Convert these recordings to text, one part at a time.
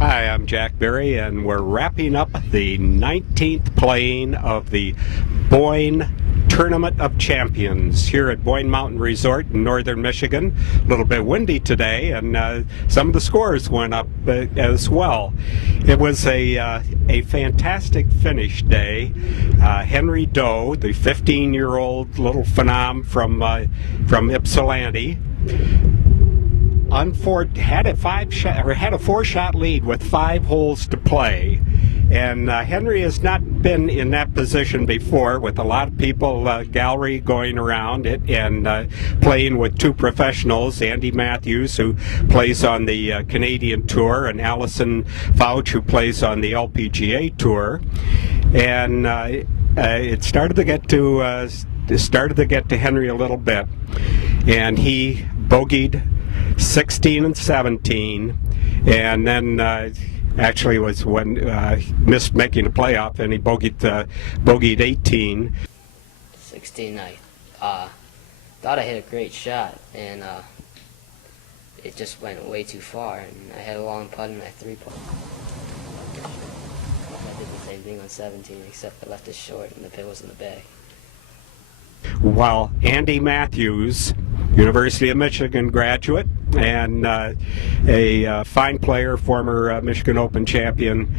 Hi, I'm Jack Berry, and we're wrapping up the 19th playing of the Boyne Tournament of Champions here at Boyne Mountain Resort in northern Michigan. A little bit windy today, and some of the scores went up as well. It was a fantastic finish day. Henry Doe, the 15-year-old little phenom from Ypsilanti, had a 4-shot lead with 5 holes to play, and Henry has not been in that position before, with a lot of people gallery going around it and playing with 2 professionals, Andy Matthews, who plays on the Canadian Tour, and Allison Fouch, who plays on the LPGA Tour, and it started to get to Henry a little bit, and he bogeyed 16 and 17, and then actually was when missed making a playoff, and he bogeyed 18. 16, I thought I hit a great shot, and it just went way too far, and I had a long putt and I 3-putt. I did the same thing on 17, except I left it short and the pin was in the bag. While Andy Matthews, University of Michigan graduate, and a fine player, former Michigan Open champion,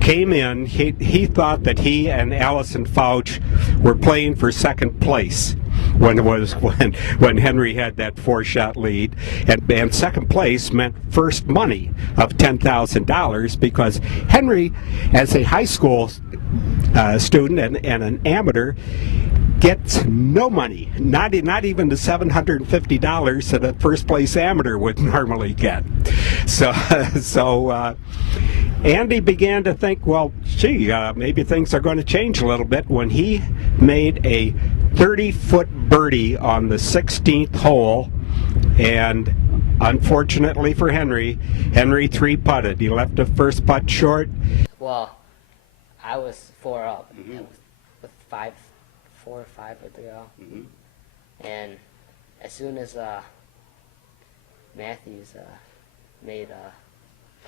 came in. He thought that he and Allison Fouch were playing for second place when Henry had that 4-shot lead, and second place meant first money of $10,000, because Henry, as a high school student and an amateur, gets no money, not even the $750 that a first place amateur would normally get. So Andy began to think, well, gee, maybe things are going to change a little bit, when he made a 30-foot birdie on the 16th hole, and unfortunately for Henry 3-putted. He left the first putt short. Well, I was 4 up with 4 or 5 to go, and as soon as Matthews made a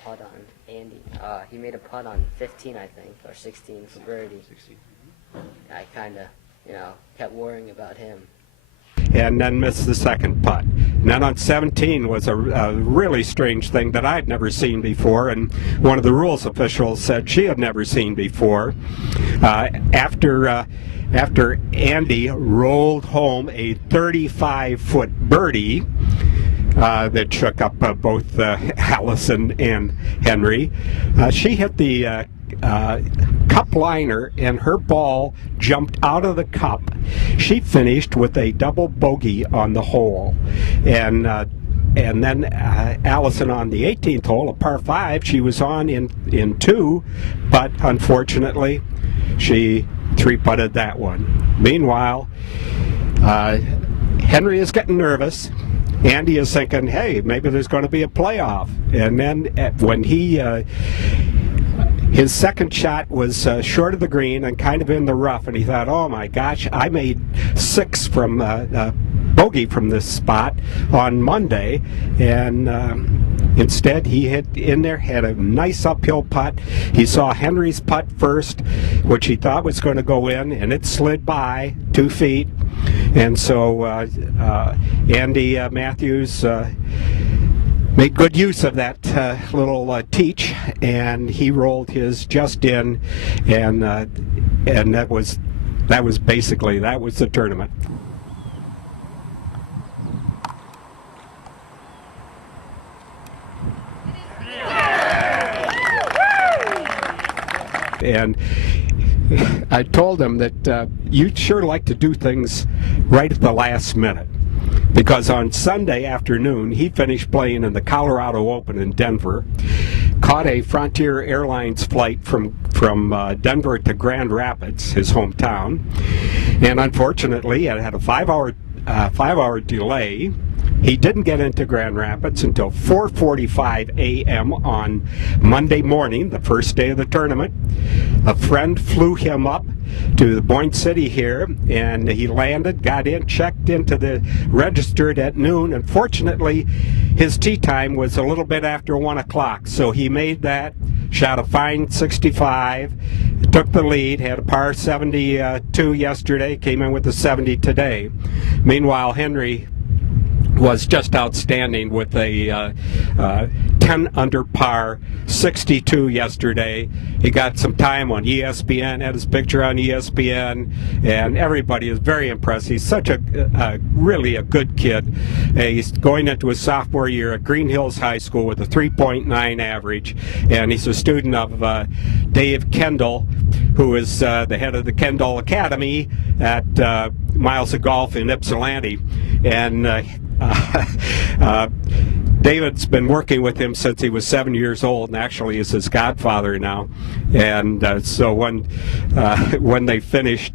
putt on Andy, he made a putt on 15, I think, or 16 for birdie. 16. I kind of, kept worrying about him. And then missed the second putt. And then on 17 was a really strange thing that I'd never seen before, and one of the rules officials said she had never seen before. After Andy rolled home a 35-foot birdie that shook up both Allison and Henry, she hit the cup liner, and her ball jumped out of the cup. She finished with a double bogey on the hole, and then Allison on the 18th hole, a par 5, she was on in 2, but unfortunately she 3-putted that one. Meanwhile, Henry is getting nervous. Andy is thinking, hey, maybe there's going to be a playoff. And then when his second shot was short of the green and kind of in the rough, and he thought, oh my gosh, I made 6 from bogey from this spot on Monday, and instead he hit in there, had a nice uphill putt. He saw Henry's putt first, which he thought was going to go in, and it slid by 2 feet, and so Andy Matthews made good use of that little teach, and he rolled his just in, and that was basically the tournament. And I told him that you'd sure like to do things right at the last minute, because on Sunday afternoon he finished playing in the Colorado Open in Denver, caught a Frontier Airlines flight from Denver to Grand Rapids, his hometown, and unfortunately it had a 5-hour delay He didn't get into Grand Rapids until 4:45 a.m. on Monday morning, the first day of the tournament. A friend flew him up to the Boyne City here, and he landed, got in, checked into the registered at noon. Unfortunately, his tee time was a little bit after 1 o'clock, so he made that, shot a fine 65, took the lead, had a par 72 yesterday, came in with a 70 today. Meanwhile, Henry was just outstanding with a 10 under par 62 yesterday. He got some time on ESPN, had his picture on ESPN, and everybody is very impressed. He's such a really a good kid. He's going into his sophomore year at Green Hills High School with a 3.9 average, and he's a student of Dave Kendall, who is the head of the Kendall Academy at Miles of Golf in Ypsilanti. And David's been working with him since he was 7 years old, and actually is his godfather now. And so when they finished,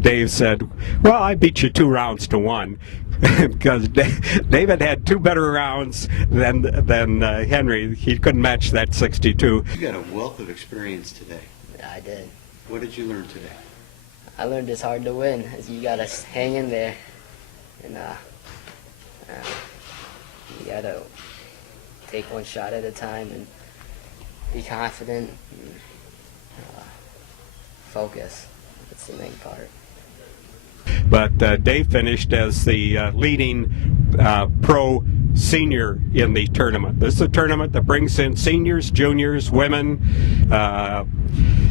Dave said, "Well, I beat you 2 rounds to 1." Because David had 2 better rounds than Henry. He couldn't match that 62. You got a wealth of experience today. Yeah, I did. What did you learn today? I learned it's hard to win. You gotta hang in there, and you gotta take one shot at a time and be confident and focus. That's the main part. But Dave finished as the leading pro senior in the tournament. This is a tournament that brings in seniors, juniors, women,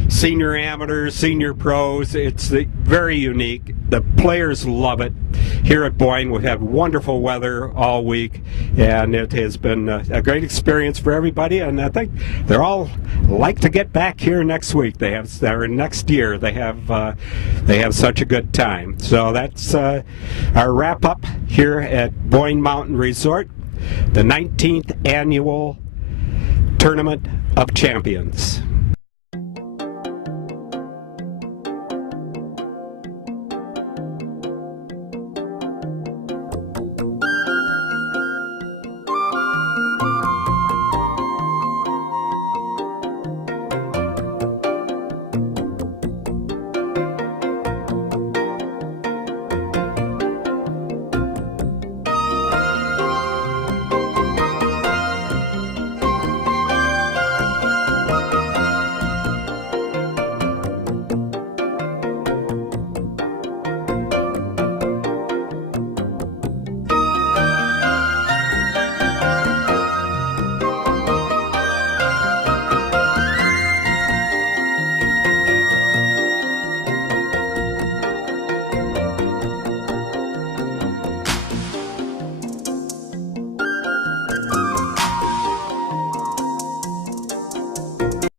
senior amateurs, senior pros. It's very unique. The players love it. Here at Boyne, we've had wonderful weather all week, and it has been a great experience for everybody. And I think they're all like to get back here next week. Or next year. They have such a good time. So that's our wrap up here at Boyne Mountain Resort, the 19th annual Tournament of Champions.